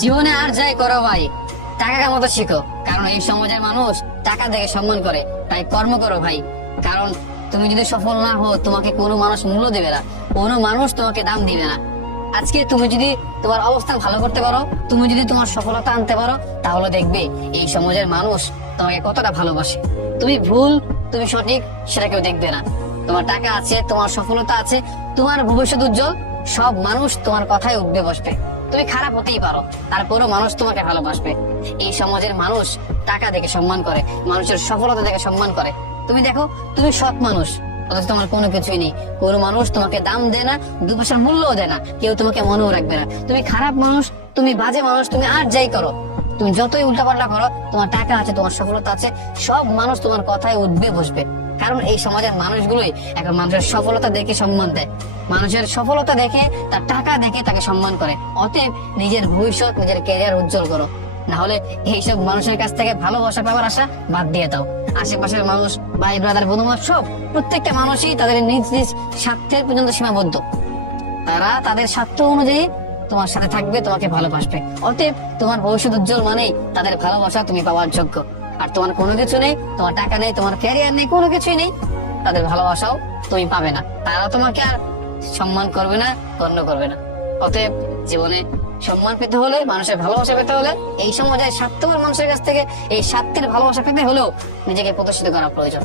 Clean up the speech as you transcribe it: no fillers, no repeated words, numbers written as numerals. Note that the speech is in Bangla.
জীবনে আর যাই করো ভাই, টাকা কামাতে শিখো। কারণ এই সমাজের মানুষ টাকা দেখে সম্মান করে। তাই কর্ম করো ভাই। কারণ তুমি যদি সফল না হও, তোমাকে কোনো মানুষ মূল্য দেবে না, কোনো মানুষ তোমাকে দাম দিবে না। আজকে তুমি যদি তোমার অবস্থান ভালো করতে পারো, তুমি যদি তোমার সফলতা আনতে পারো, তাহলে দেখবে এই সমাজের মানুষ তোমাকে কতটা ভালোবাসে। তুমি ভুল, তুমি সঠিক, সেটা কেউ দেখবে না। তোমার টাকা আছে, তোমার সফলতা আছে, তোমার ভবিষ্যৎ উজ্জ্বল, সব মানুষ তোমার কথায় উঠবে বসবে। তুমি খারাপ হতেই পারো, তারপরও মানুষ তোমাকে ভালোবাসবে। এই সমাজের মানুষ টাকা দেখে সম্মান করে, মানুষের সফলতা দেখে সম্মান করে। তুমি দেখো, তুমি সৎ মানুষ, অথচ তোমার কোনো কিছুই নেই। কোনো মানুষ তোমাকে দাম দেয় না, দু পয়সার মূল্যও দেয় না, কেউ তোমাকে মনেও রাখবে না। তুমি খারাপ মানুষ, তুমি বাজে মানুষ, তুমি আর যাই করো, তুমি যতই উল্টাপাল্টা করো, তোমার টাকা আছে, তোমার সফলতা আছে, সব মানুষ তোমার কথায় উঠবে বসবে। কারণ এই সমাজের মানুষগুলোই এখন মানুষের সফলতা দেখে সম্মান দেয়, মানুষের সফলতা দেখে, তার টাকা দেখে তাকে সম্মান করে। অতএব নিজের ভবিষ্যৎ, নিজের ক্যারিয়ার উজ্জ্বল করো। না হলে এইসব মানুষের কাছ থেকে ভালোবাসা পাওয়ার আশা বাদ দিয়ে দাও। আশেপাশের মানুষ, ভাই ব্রাদার, বন্ধুবান্ধব, সব প্রত্যেকটা মানুষই তাদের নিজ নিজ স্বার্থের পর্যন্ত সীমাবদ্ধ। তারা তাদের স্বার্থ অনুযায়ী তোমার সাথে থাকবে, তোমাকে ভালোবাসবে। অতএব তোমার ভবিষ্যৎ উজ্জ্বল মানেই তাদের ভালোবাসা তুমি পাওয়ার যোগ্য। আর তোমার কোনো কিছু নেই, তোমার টাকা নেই, তোমার ক্যারিয়ার নেই, কোনো কিছুই নেই, তাদের ভালোবাসাও তুমি পাবে না। তারা তোমাকে আর সম্মান করবে না, গণ্য করবে না। অতএব জীবনে সম্মান পেতে হলে, মানুষের ভালোবাসা পেতে হলে, এই সমাজের স্বার্থপর মানুষের কাছ থেকে এই স্বার্থের ভালোবাসা পেতে হলেও নিজেকে প্রতিষ্ঠিত করা প্রয়োজন।